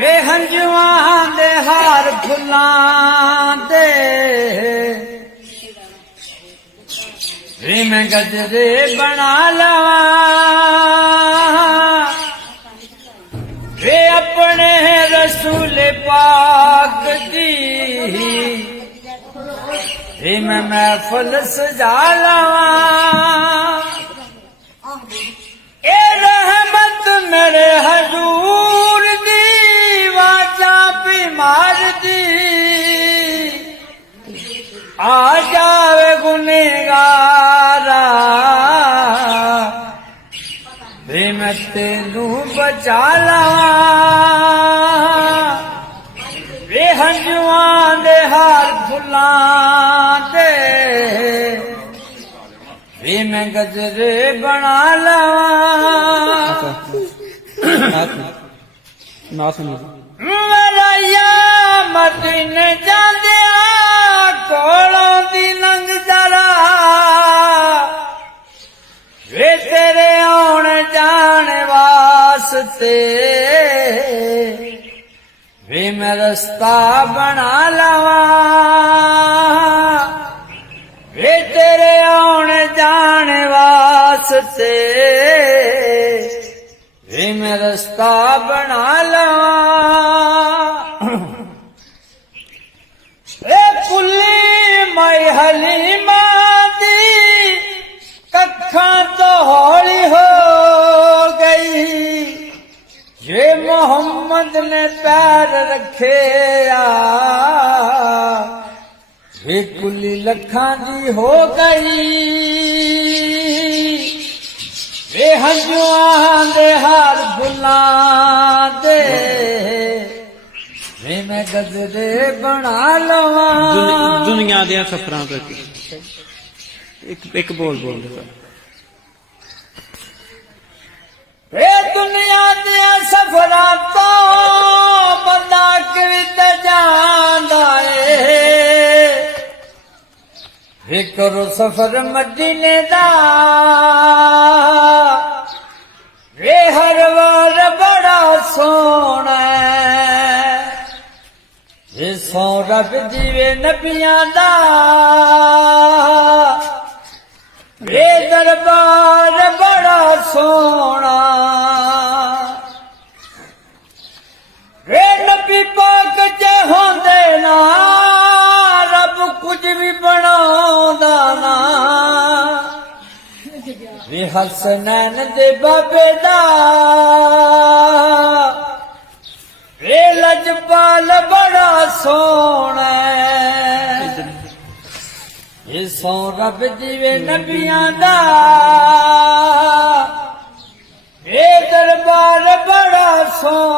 वे हंजुआं दे हार फुल्लां दे वे मैं गजरे बना लवां वे अपने रसूल पाक दी वे मैं महफिल सजा लवां ए रहमत मेरे हजूर दी वाजा बीमार दी आ जावे गुनेगारा वे मैं तेनू बचा लवां वे हंजुआं दे हार फुल्लां दे वे मैं गजरे बना लवां मेरा या मदीने जांदिया कोलों दी लंघ जरा वे तेरे आउण जाण वास्ते वे मैं रस्ता बना लवां वे तेरे आउण जाण वास्ते वे मैं रस्ता बना लवां वे कुल्ली मई हलीमा दी कखा तो हौली हो गई ये मोहम्मद ने पैर रखे आ वे कुली लखां दी हो गई वे हंजुआं दे हार फुल्लां दे वे मैं गजरे बना लवां दुनिया दे सफरां ते एक बोल दे वे दुनिया दे सफरां तो बंदा किवित जांदा वे करो सफर मदीने दा वे हर वार बड़ा सोना वे सौ रब जीवे नबियां दा वे दरबार बड़ा सोना वे नबी पाक च होंदे ना रब कुछ भी बनाउंदा ना वे हसनैन दे बाबे दा वे लजपाल बड़ा सोना ये सौ रब जीवे नबियां दा ये दरबार बड़ा सोना